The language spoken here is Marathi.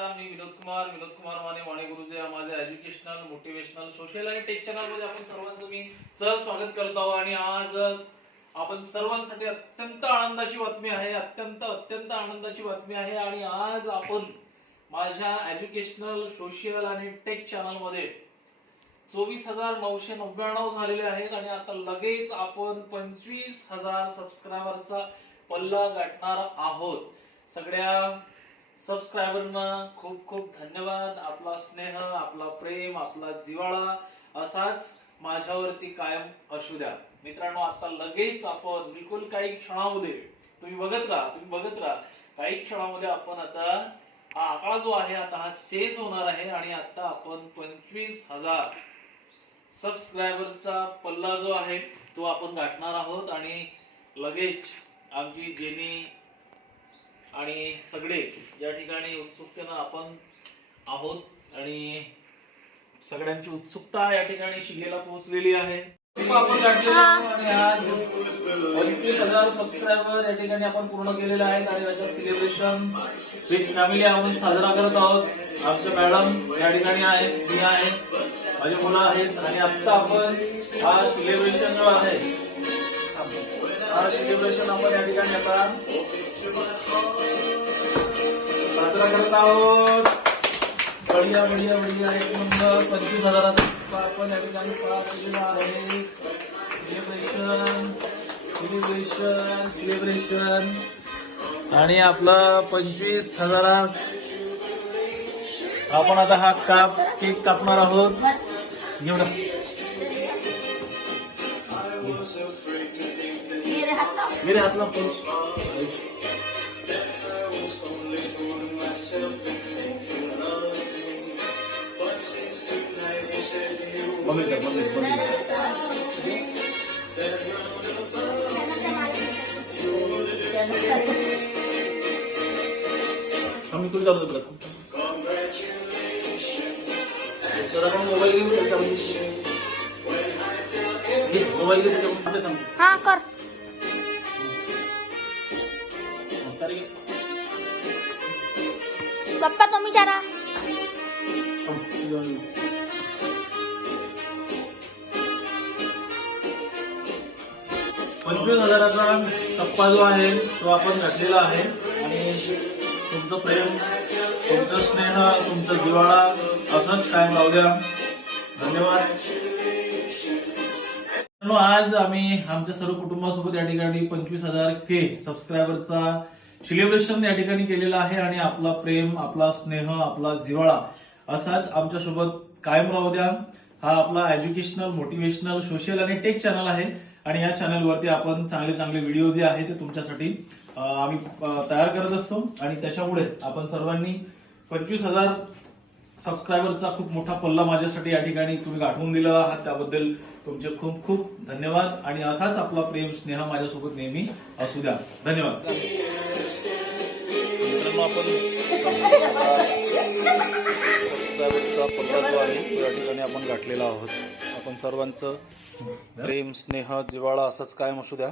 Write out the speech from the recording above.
नमस्कार मी विनोद कुमार विनोद कुमार माने माने गुरुजी या एज्युकेशनल मोटिवेशनल सोशल आणि टेक चॅनलमध्ये आपण सर्वांचं मी सहज स्वागत करत आहोत. आणि आज आपण सर्वांसाठी अत्यंत आनंदाची बातमी आहे अत्यंत अत्यंत आनंदाची बातमी आहे. आणि आज आपण माझ्या एज्युकेशनल सोशल आणि टेक चॅनलमध्ये चोवीस हजार नऊशे नव्याण्णव झालेले आहेत. आणि आता लगेच आपण पंचवीस हजार सबस्क्रायबरचा पल्ला गाठणार आहोत. सगळ्या सबस्क्रायबरना खूप खूप धन्यवाद. आपला स्नेह आपला प्रेम आपला जिव्हाळा असाच माझ्यावरती कायम असू द्या. मित्रांनो आता लगेच आपण बिलकुल काही क्षणामध्ये तुम्ही बघत राहा तुम्ही बघत राहा. काही क्षणामध्ये आपण आता हा आकडा जो आहे आता हा चेंज होणार आहे आणि आता आपण पंचवीस हजार सबस्क्रायबरचा पल्ला जो आहे तो आपण गाठणार आहोत आणि लगेच आमची जेनी आणि सगळे या ठिकाणी उत्सुकतेनं आपण आहोत आणि सगळ्यांची उत्सुकता या ठिकाणी शिगेला पोहोचलेली आहे. आपण गाठलेलो आहोत आणि आज पंचवीस हजार सबस्क्रायबर या ठिकाणी आपण पूर्ण केलेले आहेत आणि याचं सेलिब्रेशन विथ फॅमिली आपण साजरा करत आहोत. आमच्या मॅडम या ठिकाणी आहेत मी आहे माझी मुलं आहेत आणि आता आपण हा सेलिब्रेशन जो आहे हा सेलिब्रेशन आपण या ठिकाणी आता साजरा करत आहोत. बढिया बढिया बढिया. एक नंबर. पंचवीस हजाराचा आपण या ठिकाणी पार केलेला आहे. सेलिब्रेशन सेलिब्रेशन सेलिब्रेशन आणि आपला पंचवीस हजारात आपण आता हा काप केक कापणार आहोत. घेऊन मेरे हातला. पंच बघू का, बघू का, बघू का. आम्ही तुला चालू करत तर आपण मोबाईल घेऊन त्याच्यामध्ये घे, मोबाईल घेऊन त्याच्यामध्ये थांब. हा कर नमस्कार घे. पप्पा तुम्ही जरा पंचवीस हजाराचा टप्पा जो आहे तो आपण घातलेला आहे. आणि तुमचं प्रेम तुमचं स्नेह तुमचं जिव्हाळा असंच कायम राहू द्या. धन्यवाद. आज आम्ही आमच्या सर्व कुटुंबासोबत या ठिकाणी पंचवीस हजार के सबस्क्रायबरचा सेलिब्रेशन या ठिकाणी केलेलं आहे. आणि आपला प्रेम आपला स्नेह आपला जिवाळा असाच आमच्यासोबत कायम राहू द्या. हा आपला एज्युकेशनल मोटिवेशनल सोशल आणि टेक चॅनल आहे. आणि या चॅनलवरती आपण चांगले चांगले व्हिडिओ जे आहे ते तुमच्यासाठी आम्ही तयार करत असतो. आणि त्याच्यामुळे आपण सर्वांनी पंचवीस हजार सबस्क्रायबरचा खूप मोठा पल्ला माझ्यासाठी या ठिकाणी तुम्ही गाठवून दिला आहात. त्याबद्दल तुमचे खूप खूप धन्यवाद. आणि असाच आपला प्रेम स्नेह माझ्यासोबत नेहमी असू द्या. धन्यवाद. मित्रांनो आपण सबस्क्रायबरचा पल्ला जो आहे तो या ठिकाणी आपण गाठलेला आहोत. आपण सर्वांचं प्रेम स्नेह जिव्हाळा असंच कायम असू द्या.